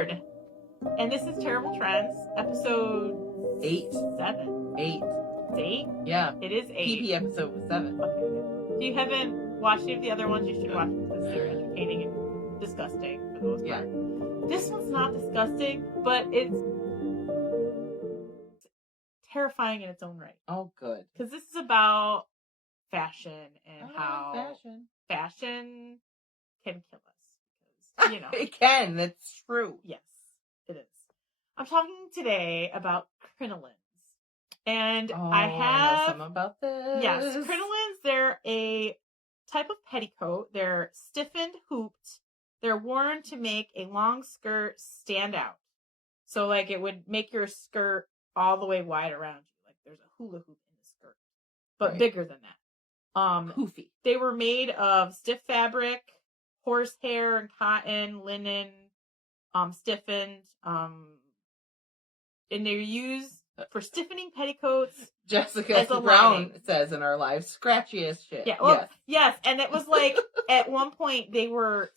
Weird. And this is Terrible Trends, episode 8. 7. 8. It's 8? Yeah. It is 8. PP episode was 7. Okay, good. If you haven't watched any of the other ones, you should watch them because they're entertaining and disgusting for the most part. This one's not disgusting, but it's terrifying in its own right. Oh, good. Because this is about fashion and how fashion can kill us. Because, you know. It can. That's true. Yes, it is. I'm talking today about crinolines. And I know something about this. Yes, crinolines, they're a type of petticoat. They're stiffened, hooped. They're worn to make a long skirt stand out. So, like, it would make your skirt all the way wide around you. Like, there's a hula hoop in the skirt. But bigger than that. Hoofy. They were made of stiff fabric, horsehair and cotton, linen, stiffened, and they're used for stiffening petticoats. Jessica Brown says in our live, scratchy as shit. Yeah, well, yes, and it was like, at one point, they were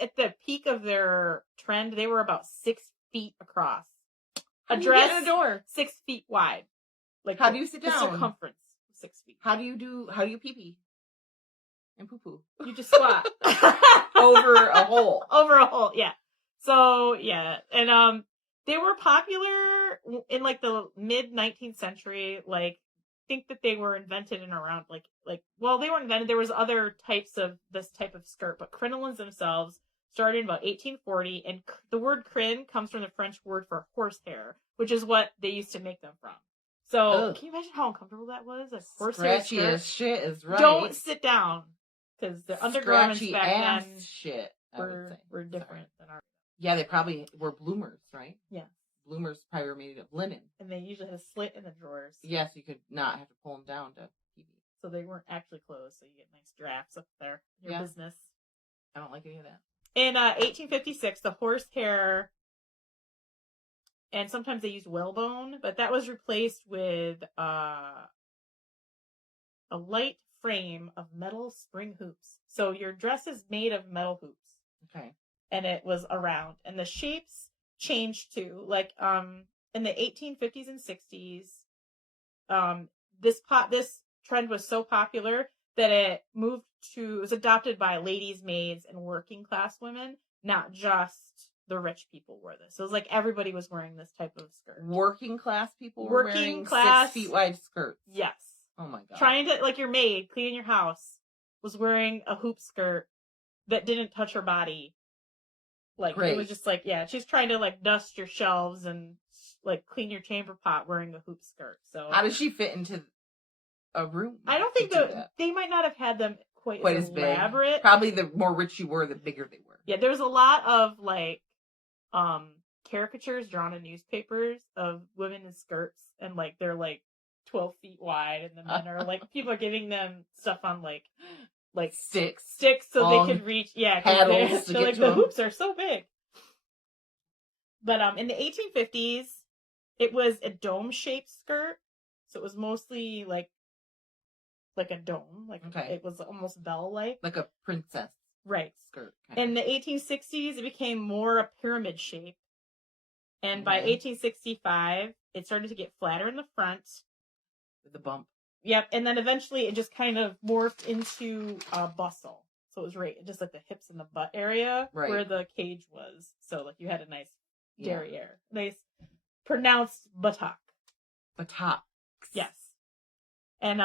at the peak of their trend, they were about 6 feet across. A dress in a door 6 feet wide. Like, how do you sit down? The circumference 6 feet. How do you pee pee? And poo poo? You just squat. Over a hole. Over a hole, yeah. So, yeah. And, they were popular in, like, the mid-19th century. Like, think that they were invented in around, well, they weren't invented. There was other types of this type of skirt. But crinolines themselves started in about 1840. And the word crin comes from the French word for horsehair, which is what they used to make them from. So, Can you imagine how uncomfortable that was? A horsehair scratchy as shit is right. Don't sit down. Because the undergarments scratchy back then shit, were different than ours. Yeah, they probably were bloomers, right? Yeah. Bloomers probably were made of linen. And they usually had a slit in the drawers. Yes, you could not have to pull them down to TV. So they weren't actually closed, so you get nice drafts up there in your business. I don't like any of that. In 1856, the horsehair, and sometimes they used whalebone, but that was replaced with a light frame of metal spring hoops. So your dress is made of metal hoops. Okay. And it was around. And the shapes changed too. Like, in the 1850s and 60s, this trend was so popular that it was adopted by ladies' maids and working class women, not just the rich people wore this. So it was like everybody was wearing this type of skirt. Working class people were wearing 6 feet wide skirts. Yes. Oh my god. Trying to, like, your maid cleaning your house was wearing a hoop skirt that didn't touch her body. Like, It was just like, she's trying to, like, dust your shelves and, like, clean your chamber pot wearing a hoop skirt. So how does she fit into a room? I don't think they might not have had them quite as elaborate. Big. Probably the more rich you were, the bigger they were. Yeah, there was a lot of, like, caricatures drawn in newspapers of women in skirts, and, like, they're, like, 12 feet wide, and the men are, like, people are giving them stuff on, like sticks so they could reach, paddles to get like, to the them. hoops are so big. But in the 1850s, it was a dome-shaped skirt, so it was mostly like a dome, It was almost bell-like, like a princess skirt. In the 1860s, it became more a pyramid shape, and by 1865, it started to get flatter in the front with the bump. Yep, and then eventually it just kind of morphed into a bustle. So it was just like the hips and the butt area where the cage was. So, like, you had a nice derriere. Nice pronounced buttock. Buttocks. Yes. And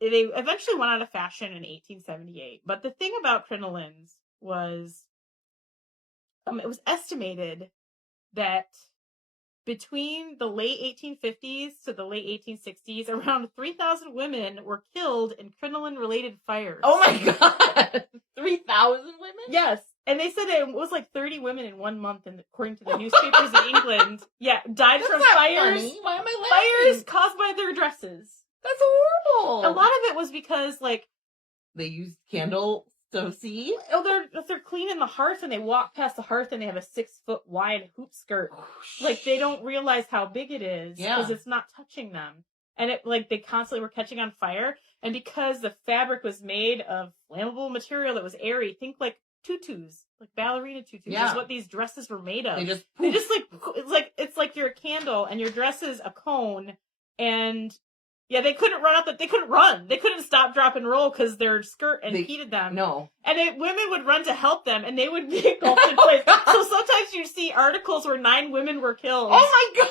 they eventually went out of fashion in 1878. But the thing about crinolines was it was estimated that between the late 1850s to the late 1860s, around 3,000 women were killed in crinoline-related fires. Oh my god! 3,000 women? Yes. And they said it was like 30 women in 1 month, and according to the newspapers in England, died from fires. Funny. Why am I laughing? Fires caused by their dresses. That's horrible. A lot of it was because, like, they used candle to see. Oh, they're cleaning the hearth, and they walk past the hearth, and they have a 6-foot wide hoop skirt. Like, they don't realize how big it is because it's not touching them, and they constantly were catching on fire. And because the fabric was made of flammable material that was airy, think like tutus. Like ballerina tutus Yeah. is what these dresses were made of. They just like, it's like you're a candle and your dress is a cone, and yeah, they couldn't run. They couldn't stop, drop, and roll because their skirt impeded them. No. And women would run to help them, and they would be engulfed in flames. So sometimes you see articles where 9 women were killed. Oh my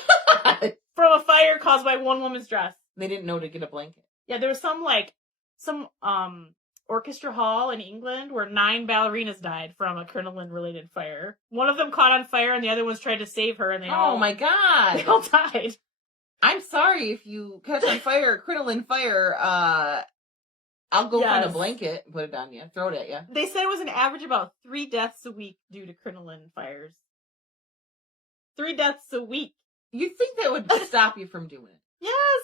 god! From a fire caused by one woman's dress. They didn't know to get a blanket. Yeah, there was some orchestra hall in England where 9 ballerinas died from a crinoline related fire. One of them caught on fire, and the other ones tried to save her, and they all my god! They all died. I'm sorry if you catch on fire, crinoline fire. I'll go find a blanket and put it on you, throw it at you. They said it was an average about 3 deaths a week due to crinoline fires. 3 deaths a week. You'd think that would stop you from doing it. Yes.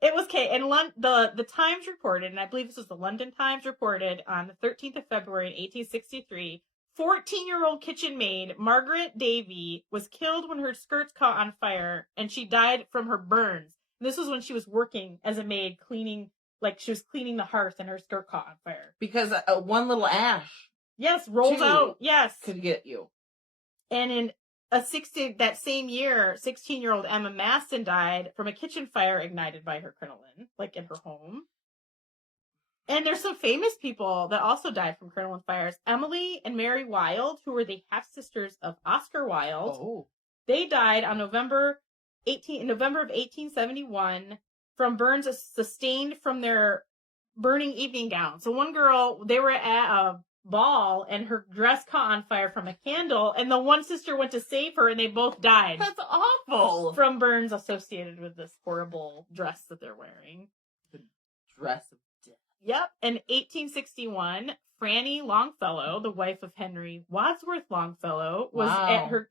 It was and the Times reported, and I believe this was the London Times reported on the 13th of February in 1863. 14-year-old kitchen maid Margaret Davy was killed when her skirts caught on fire, and she died from her burns. And this was when she was working as a maid, cleaning the hearth, and her skirt caught on fire. Because one little ash. Yes, rolls out. Yes, could get you. And in that same year, 16-year-old Emma Maston died from a kitchen fire ignited by her crinoline, like in her home. And there's some famous people that also died from crinoline fires. Emily and Mary Wilde, who were the half-sisters of Oscar Wilde. Oh. They died on November of 1871 from burns sustained from their burning evening gown. So one girl, they were at a ball and her dress caught on fire from a candle, and the one sister went to save her, and they both died. That's awful. From burns associated with this horrible dress that they're wearing. The dress of death. Yep. In 1861, Franny Longfellow, the wife of Henry Wadsworth Longfellow, was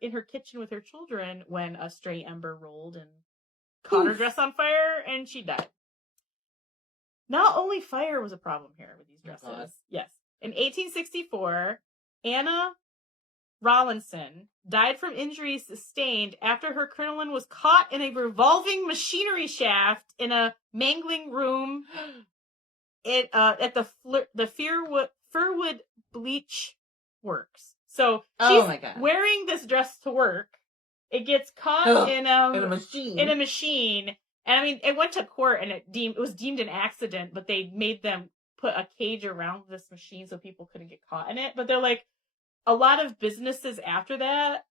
in her kitchen with her children when a stray ember rolled and caught her dress on fire, and she died. Not only fire was a problem here with these dresses. Yes. In 1864, Anna Rawlinson died from injuries sustained after her crinoline was caught in a revolving machinery shaft in a mangling room at the Firwood Bleach Works. So she's wearing this dress to work. It gets caught in a machine. And I mean, it went to court and it was deemed an accident, but they made them put a cage around this machine so people couldn't get caught in it. But they're like, a lot of businesses after that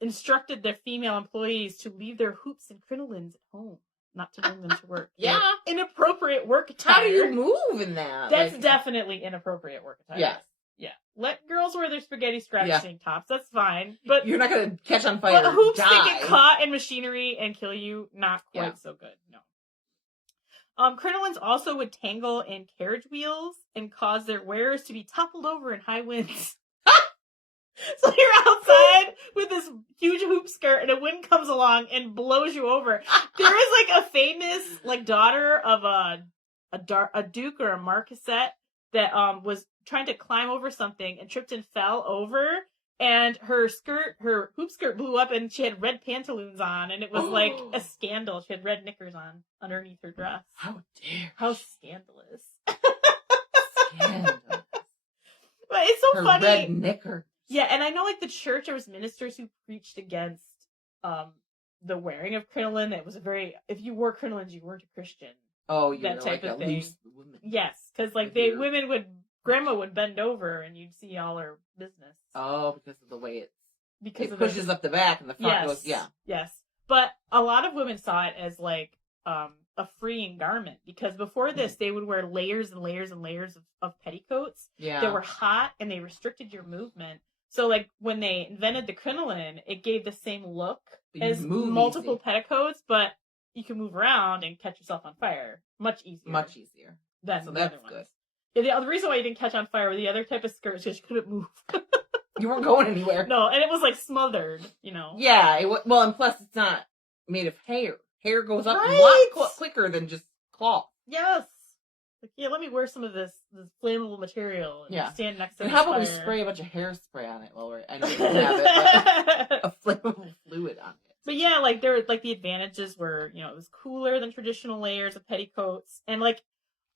instructed their female employees to leave their hoops and crinolines at home, not to bring them to work. Yeah. Inappropriate work attire. How do you move in that? That's definitely inappropriate work attire. Yes. Yeah. Let girls wear their spaghetti scratch tank tops. That's fine. But you're not going to catch on fire. But hoops that get caught in machinery and kill you, not quite so good. No. Crinolines also would tangle in carriage wheels and cause their wearers to be toppled over in high winds. So you're outside with this huge hoop skirt and a wind comes along and blows you over. There is like a famous daughter of a duke or a marquisate that was trying to climb over something and tripped and fell over, and her hoop skirt blew up, and she had red pantaloons on, and it was like a scandal. She had red knickers on underneath her dress. How dare! How scandalous! Scandalous. But it's so funny. Red knickers. Yeah, and I know the church, there was ministers who preached against the wearing of crinoline. It was if you wore crinolines, you weren't a Christian. Oh, you're that type of thing. Loose woman. Yes, because grandma would bend over and you'd see all her business. Oh, because of the way it pushes up the back and the front goes, Yes. But a lot of women saw it as a freeing garment, because before this they would wear layers and layers and layers of petticoats that were hot and they restricted your movement. So when they invented the crinoline, it gave the same look as multiple petticoats, but you can move around and catch yourself on fire much easier. That's good. Yeah, the reason why you didn't catch on fire with the other type of skirt is because you couldn't move. You weren't going anywhere. No, and it was smothered, Yeah, and plus it's not made of hair. Hair goes up a lot quicker than just cloth. Yes. Let me wear some of this flammable material and stand next to it. And how about we spray a bunch of hairspray on it I know we don't have it, but a flammable fluid on it. But yeah, there the advantages were, it was cooler than traditional layers of petticoats, and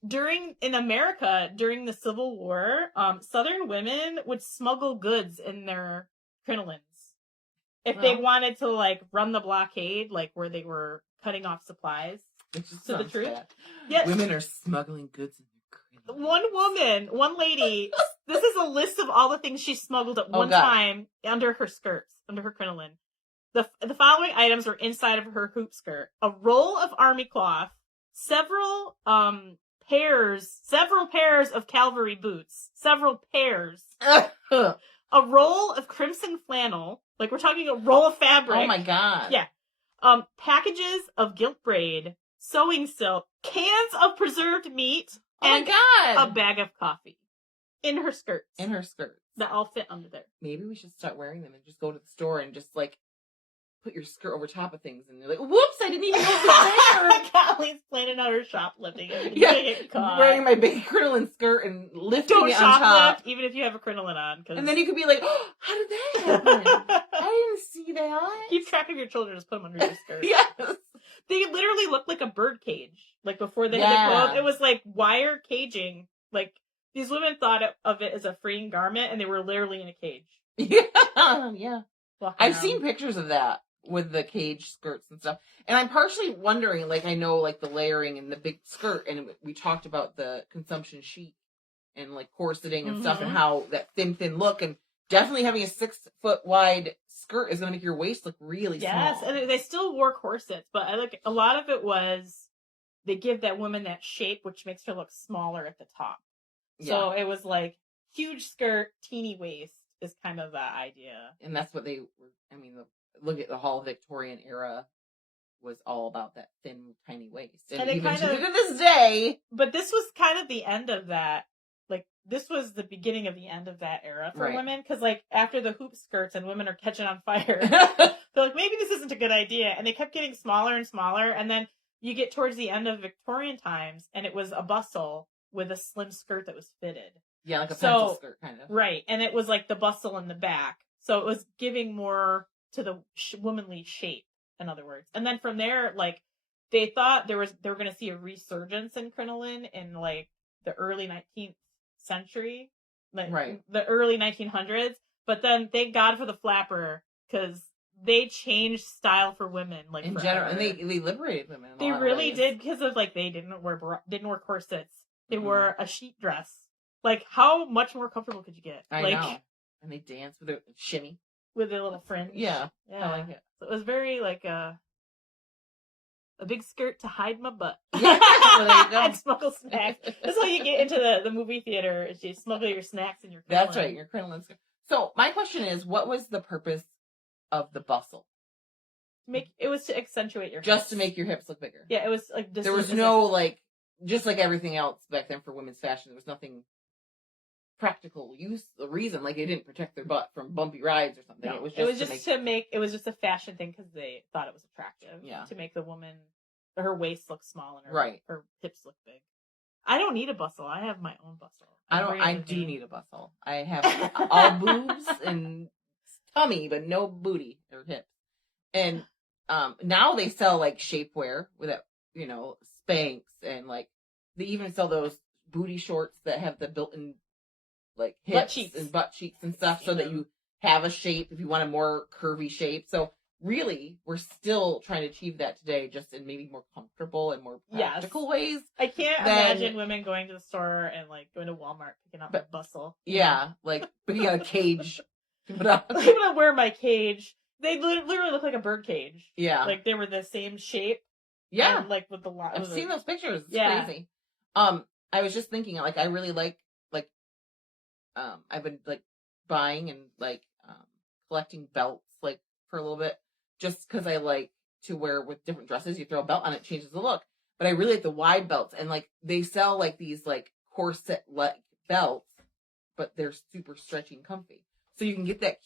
in America, during the Civil War, Southern women would smuggle goods in their crinolines. If they wanted to, like, run the blockade, like, where they were cutting off supplies to the troops. Yes. Women are smuggling goods in their crinolines. One lady, this is a list of all the things she smuggled at one time under her skirts, under her crinoline. The following items were inside of her hoop skirt: a roll of army cloth, several pairs of cavalry boots, several pairs, a roll of crimson flannel, like we're talking a roll of fabric. Oh my god. Yeah. Packages of gilt braid, sewing silk, cans of preserved meat, and a bag of coffee in her skirts. That all fit under there. Maybe we should start wearing them and just go to the store and just, like, put your skirt over top of things, and you're like, whoops, I didn't even know it was there. Colleen's planning out her shoplifting. Yeah, wearing my big crinoline skirt and lifting it on top. Even if you have a crinoline on. And then you could be like, oh, how did that happen? I didn't see that. Keep track of your children, just put them under your skirt. Yes. They literally looked like a bird cage. Like, before they had the clothes, it was like wire caging. Like, these women thought of it as a freeing garment, and they were literally in a cage. Yeah. I've seen pictures of that with the cage skirts and stuff. And I'm partially wondering, like, I know, like, the layering and the big skirt, and we talked about the consumption chic and, like, corseting and stuff, and how that thin look, and definitely having a 6 foot wide skirt is going to make your waist look really small. Yes, and they still wore corsets, but I like a lot of it was they give that woman that shape, which makes her look smaller at the top. Yeah. So it was like huge skirt, teeny waist is kind of the idea. And that's what they were, I mean, look at the whole Victorian era was all about that thin, tiny waist. And even to this day. But this was kind of the end of that. Like, this was the beginning of the end of that era for women. Because, like, after the hoop skirts and women are catching on fire, they're like, maybe this isn't a good idea. And they kept getting smaller and smaller. And then you get towards the end of Victorian times, and it was a bustle with a slim skirt that was fitted. Yeah, like a pencil skirt, kind of. Right. And it was like the bustle in the back. So it was giving more to the womanly shape, in other words. And then from there, like, they thought they were going to see a resurgence in crinoline in, like, the early 19th century, like the early 1900s. But then thank God for the flapper, because they changed style for women, like, in forever. general, and they liberated women. They really did, because of, like, they didn't wear corsets. They wore a sheet dress. Like, how much more comfortable could you get? I know. And they dance with a shimmy. With a little fringe. Yeah. I like it. So it was very, like, a big skirt to hide my butt. Yeah, well, there you go. And smuggle snacks. That's how you get into the movie theater, is you smuggle your snacks in your crinoline. That's right, your crinoline skirt. So, my question is, what was the purpose of the bustle? It was to accentuate your Just hips. to make your hips look bigger. Yeah, it was, like... There was no, like, just like everything else back then for women's fashion, there was nothing practical reason, like, they didn't protect their butt from bumpy rides or something. No, it was just a fashion thing because they thought it was attractive. Yeah. To make the woman, her waist look small and her hips look big. I don't need a bustle. I have my own bustle. I do need a bustle. I have all boobs and tummy, but no booty or hips. And now they sell, like, shapewear with it, you know, Spanx, and, like, they even sell those booty shorts that have the built-in, like, hips and butt cheeks and stuff, so that you have a shape if you want a more curvy shape. So really, we're still trying to achieve that today, just in maybe more comfortable and more practical ways. I can't imagine women going to the store and, like, going to Walmart picking out my bustle. Yeah, like, but you got a cage. I'm gonna wear my cage. They literally look like a bird cage. Yeah, like they were the same shape. Yeah, and, like, with the I've seen those pictures. It's crazy. I was just thinking, like, I really like I've been, like, buying and, like, collecting belts, like, for a little bit, just because I like to wear with different dresses. You throw a belt on it, changes the look. But I really like the wide belts, and, like, they sell, like, these, like, corset like belts, but they're super stretchy and comfy. So you can get that